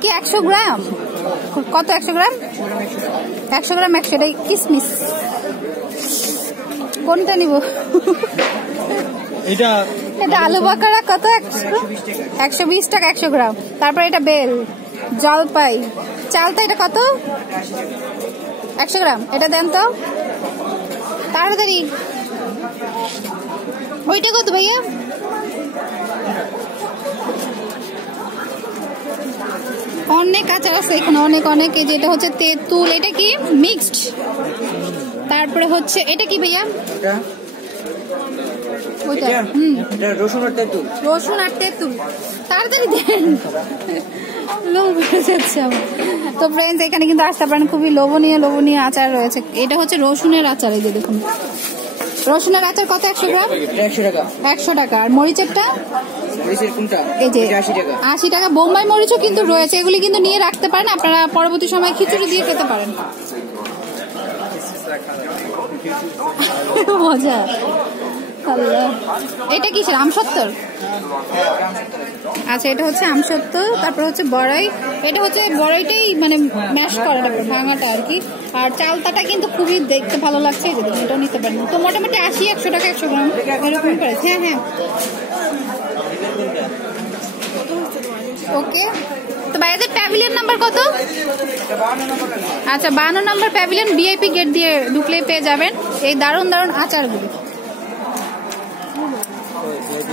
কি একশো গ্রাম? কত একশো গ্রাম? একশো গ্রাম একশো এটা কিসমিস? কোনটা নিব? এটা এটা আলু বাকারা কত একশো? একশো বিশ টাকা একশো গ্রাম। তারপর এটা বেল জলপাই। চালতা এটা কত? একশো গ্রাম। এটা দেন তো। তাড়াতাড়ি। ওইটা কত ভাইয়া? অনেক আচার আছে এখানে অনেক অনেক। এই যে এটা হচ্ছে তেঁতুল এটা কি মিক্সড তারপরে হচ্ছে এটা কি ভাইয়া? রসুন আর তেঁতুল। রসুন আর তেঁতুল। তাড়াতাড়ি দেন। তো ফ্রেন্ডস এখানে কিন্তু আসতে পারেন খুবই লোভনীয় লোভনীয় আচার রয়েছে। এটা হচ্ছে রসুনের আচার এই যে দেখুন। রসুনের আচার কত? একশো গ্রাম? একশো টাকা। একশো টাকা। আর মরিচেরটা? মরিচের টা এই যে আশি টাকা। বোম্বাই মরিচও কিন্তু রয়েছে। এগুলি কিন্তু নিয়ে রাখতে পারেন। আপনারা পরবর্তী সময় খিচুড়ি দিয়ে খেতে পারেন। মজা। এটা কিসের? আমসত্তর আচ্ছা এটা হচ্ছে আমসত্তর তারপর হচ্ছে বড়াই। এটা হচ্ছে বড়াইটাই মানে ম্যাশ করাটা ভাঙাটা আর কি। আর চালতাটা কিন্তু খুবই দেখতে ভালো লাগছে এটাও নিতে পারেন। তো মোটামুটি আশি, একশো টাকা, একশো গ্রাম, এরকম করে। হ্যাঁ হ্যাঁ। ওকে। তো বাইরেদের প্যাভিলিয়ন নাম্বার কত? আচ্ছা বান্ন নাম্বার প্যাভিলিয়ন ভিআইপি গেট দিয়ে ঢুকলেই পেয়ে যাবেন। এই দারুণ দারুণ আচারগুলি। 对直接